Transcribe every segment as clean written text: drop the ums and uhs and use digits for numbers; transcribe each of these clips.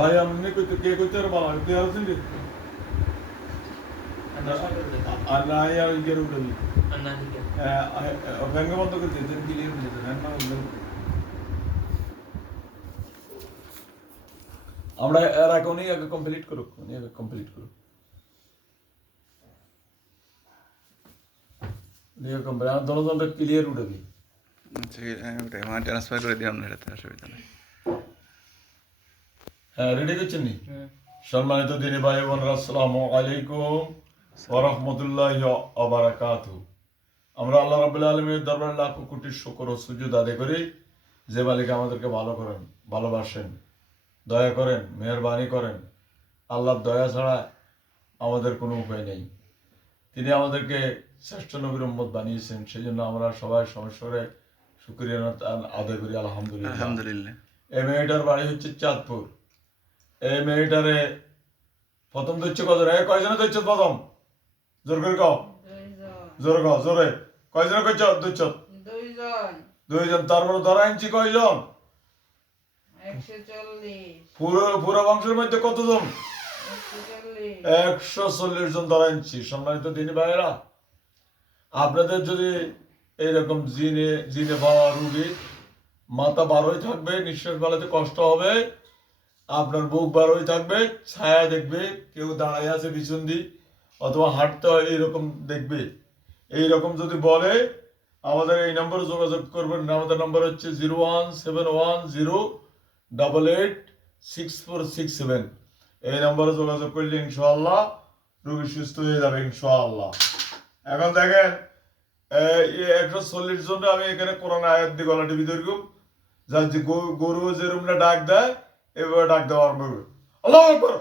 ভাই আপনি কইতে কে কইতে বালা কে আছেন রে আর না আর ইগের উঠবি ব্যাংক বন্ধ করে দিয়েছেন ক্লিয়ার হয়ে যেতেন না আমরা এর আগে উনি আগে কমপ্লিট করুক উনি আগে কমপ্লিট করুক লিও কমপ্লিট আর দলদলটা ক্লিয়ার উঠবি ওটাই আমার ট্রান্সফার করে দিলাম না, এটাতে অসুবিধা নেই। হ্যাঁ রেডি করছেন নি সম্মানিত দিনী ভাই বোনেরা আসসালামু আলাইকুম ওয়া রাহমাতুল্লাহি ওয়া বারাকাতুহু। আমরা আল্লাহ রাব্বুল আলামিনের দরবারে লাখ কোটি শুকর ও সুজুদ আদায় করি যে মালিক আমাদেরকে ভালো করেন, ভালোবাসেন, দয়া করেন, মেহেরবানি করেন। আল্লাহর দয়া ছাড়া আমাদের কোনো উপায় নেই। তিনি আমাদেরকে শ্রেষ্ঠ নবীর উম্মত বানিয়েছেন, সেই জন্য আমরা সবাই সমস্বরে শুকরিয়া আদায় করি আলহামদুলিল্লাহ। আলহামদুলিল্লাহ। এই মেয়েটার বাড়ি হচ্ছে চাঁদপুর। এই মেয়েটারে প্রথম দৈত্য কত রে কয়জনে দৈত্য প্রথম জোর করে কও জোরে কও জোরে কয়জনে কইছ দৈত্য দুইজন তারপরে ধরা আনছি কয়জন 140 পুরো বংশের মধ্যে কতজন 140 জন ধরা আনছি। সম্মানিত দিনী ভাইয়েরা আপনাদের যদি এইরকম জিনে পাওয়া রুগী মাথা বারোই থাকবে, নিঃশ্বাস ফেলাতে কষ্ট হবে, আপনার বুক বারোই থাকবে, ছায়া দেখবে, কেউ দাঁড়ায় আছে পিছন দিয়ে অথবা হাঁটতে হয় এইরকম দেখবে, এইরকম যদি বলে আমাদের এই নম্বরে যোগাযোগ করবেন। আমাদের নম্বর হচ্ছে 01710886467। এই নম্বরে যোগাযোগ করলে ইনশাআল্লাহ রোগী সুস্থ হয়ে যাবে ইনশাআল্লাহ। এখন দেখেন 140 জন আমি এখানে কোরআন আয়াত দিয়ে গলা টিভি ধরব, যার যে গরু যেরকমটা ডাক দেয় এভাবে ডাক দেওয়া আরম্ভ করবে। আল্লাহু আকবার।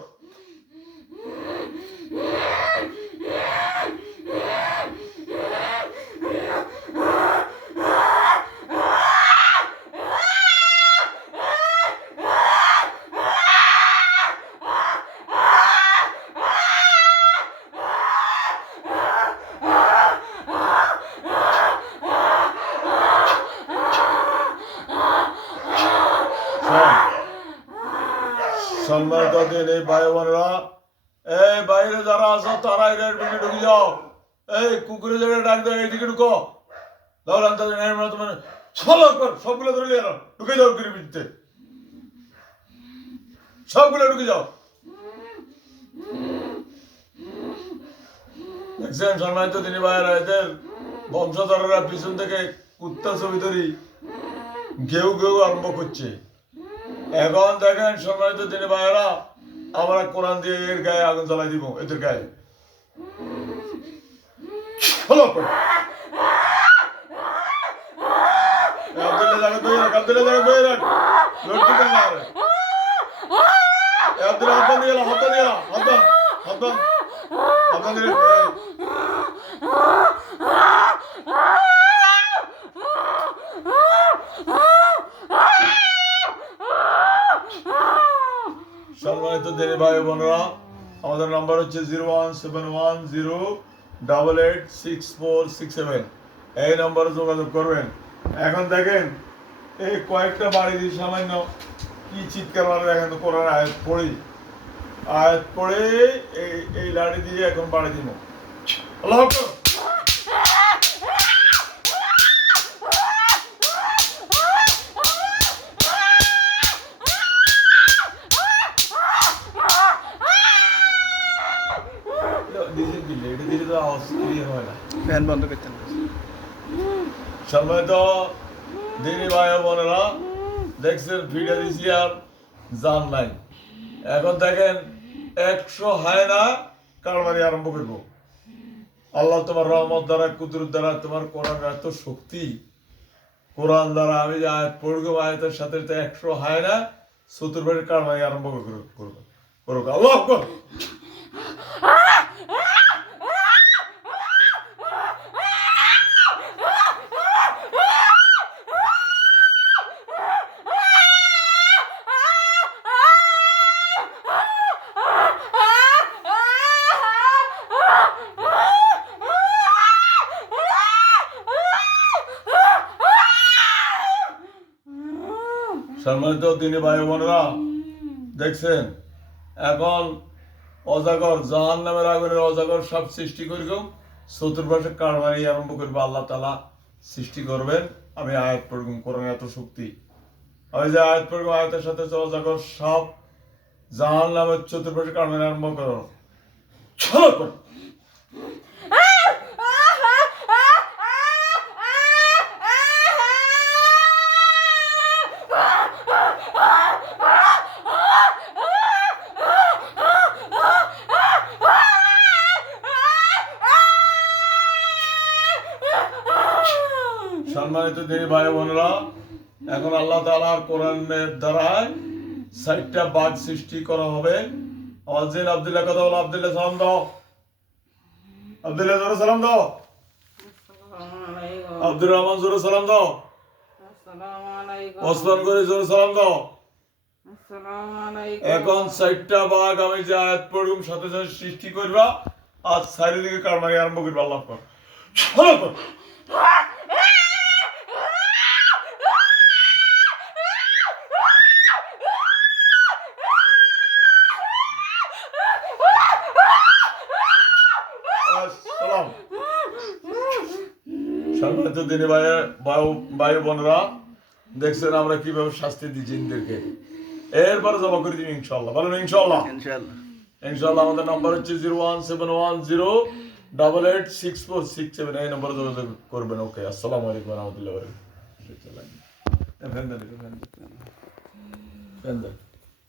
সম্মানিত দিনী ভাই বোনেরা, এই বাইরে যারা আছো তারা এর ভিতরে ঢুকে যাও। এই কুকুরে যারা ডাক দেয় এইদিকে ঢুকো, তাহলে তোমার সবগুলো ধরে নিয়ে ঢুকে যাও গিরির ভিতরে, সবগুলো ঢুকে যাও। দেখছেন সম্মানিত দিনী ভাইয়েরা, এদের বংশধররা পিছন থেকে কুত্তা ছবি ধরি ঘেউ ঘেউ আরম্ভ করছে। এখন দেখেন সম্মানিত দিনী ভাইয়েরা, আমরা কোরআন দিয়ে এর গায়ে আগুন জ্বালাই দিব, এদের গায়ে সম্মানিত দিনী ভাই বোনেরা, আমাদের নাম্বার হচ্ছে 01710886467। এই নম্বরে যোগাযোগ করবেন। এখন দেখেন এই কয়েকটা বাড়ি দিয়ে সামান্য কি চিৎকার মারে দেখেন তো, কোরআন আয়াত পড়ে এই লাড়ি দিয়ে এখন বাড়ি দিব। আল্লাহু আকবার। ফ্যান বন্ধ করতে হবে। সম্মানিত দিনী ভাই বোনেরা, দেখছেন ভিডিও দিছি আর জান নাই। এখন দেখেন 100 হায়না কারবারি আরম্ভ করবো। আল্লাহ তোমার রহমত দ্বারা, কুদরত দ্বারা, তোমার কোরআন এত শক্তি, কোরআন দ্বারা আমি যে আয়াত পড়বো আয়াতের সাথে 100 হায়না চতুর্বাড়ির কারবারি আরম্ভ করবো। আল্লাহু আকবার। সম্মানিত দিনী ভাই বোনেরা, দেখছেন এখন অজাগর জাহান নামের আগুনের অজাগর সব সৃষ্টি করিব চতুর্পাশে কারবারি আরম্ভ করবে আল্লাহ তাআলা সৃষ্টি করবেন আমি আয়াত পড়ব কোরআনে এত শক্তি আমি যে আয়াত পড়ব আয়াতের সাথে অজাগর সব জাহান নামের চতুর্পাশে কারবারি আরম্ভ করো চলো করো। সম্মানিত দিনী ভাই বোনেরা এখন আল্লাহ তাআলার কোরআনের দ্বারায় ৬০টা বাঘ সৃষ্টি করা হবে। আমার জিন আব্দুল্লাহ কথা বলো, আব্দুল্লাহ সালাম দাও, আব্দুল্লাহ জোরে সালাম দাও, আব্দুর রহমান জোরে সালাম দাও, ওসমান করে জোরে সালাম দাও। এখন ৬০টা বাঘ আমি যে আয়াত পড়ুম সাথে সাথে সৃষ্টি করবা আজ চারিদিকে কারমারি আরম্ভ করবা আল্লাহ পাক। চলো করো। সালাম। সম্মানিত দিনী ভাই বোনেরা দেখছেন আমরা কিভাবে শাস্তি দিই জিনদেরকে, এরপরে জমা করে দিন ইনশাল্লাহ। বলেন ইনশাল্লাহ। ইনশাআল্লাহ। ইনশাল্লাহ আমাদের নাম্বার হচ্ছে 01710886467 এই নম্বরে যোগাযোগ করবেন। ওকে, আসসালামু আলাইকুম ওয়া রাহমাতুল্লাহি ওয়া বারাকাতুহু।